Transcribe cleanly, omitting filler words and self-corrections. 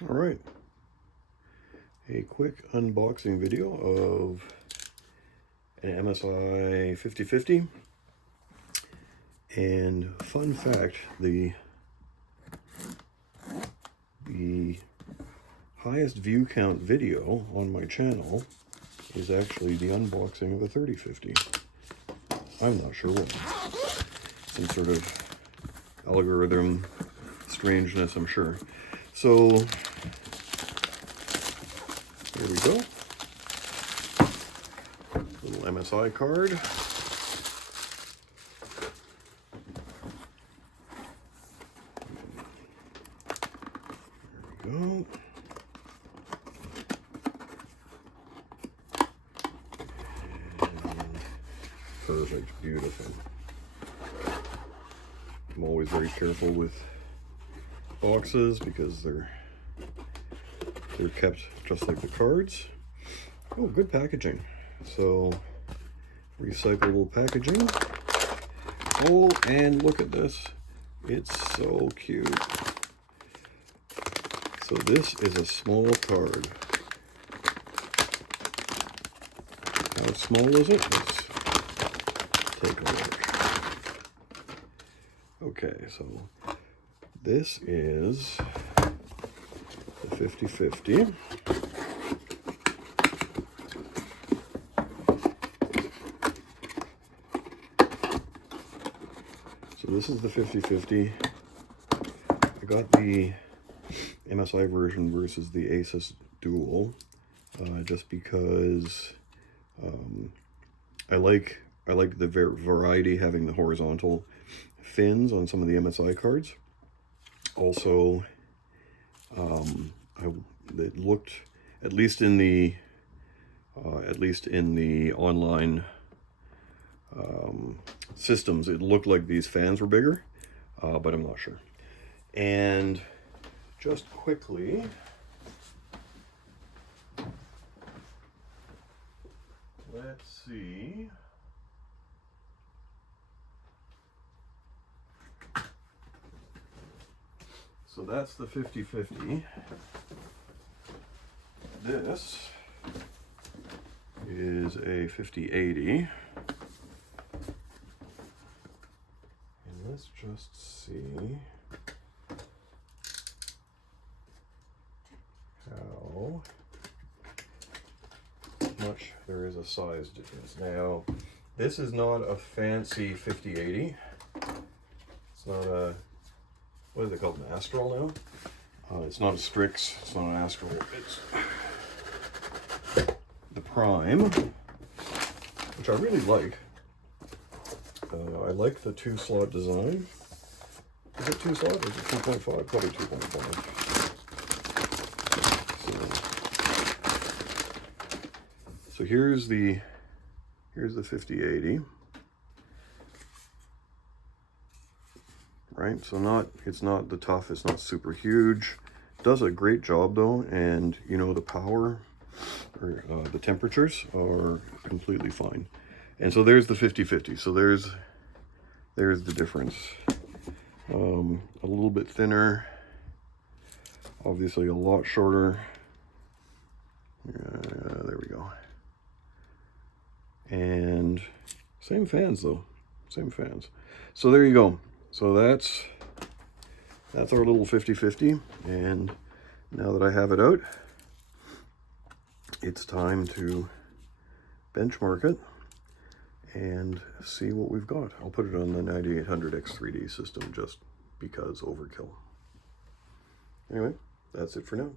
All right, a quick unboxing video of an MSI 5050. And fun fact, the highest view count video on my channel is actually the unboxing of a 3050. I'm not sure what. Some sort of algorithm strangeness, I'm sure. So here we go. Little MSI card. There we go. Perfect, beautiful. I'm always very careful with boxes because they're kept just like the cards. Oh, good packaging. So recyclable packaging. Oh, and look at this. It's so cute. So this is a small card. How small is it? Let's take a look. Okay, so this is the 5050. So this is the 5050. I got the MSI version versus the Asus Dual, just because I like the variety, having the horizontal fins on some of the MSI cards. Also, it looked, at least in the online systems, it looked like these fans were bigger, but I'm not sure. And just quickly, let's see. So that's the 5050. This is a 5080. And let's just see how much there is a size difference. Now, this is not a fancy 5080. It's not a, what is it called, an Astral now? It's not a Strix, it's not an Astral, it's the Prime, which I really like. I like the 2-slot design. Is it 2-slot or is it 2.5? Probably 2.5. So here's the 5080. Right, so it's not the tough, it's not super huge. Does a great job though, and you know, the power or the temperatures are completely fine. And so there's the 5050. So there's the difference. A little bit thinner, obviously a lot shorter. There we go. And same fans though, same fans. So there you go. So that's our little 5050, and now that I have it out, it's time to benchmark it and see what we've got. I'll put it on the 9800X3D system just because overkill. Anyway, that's it for now.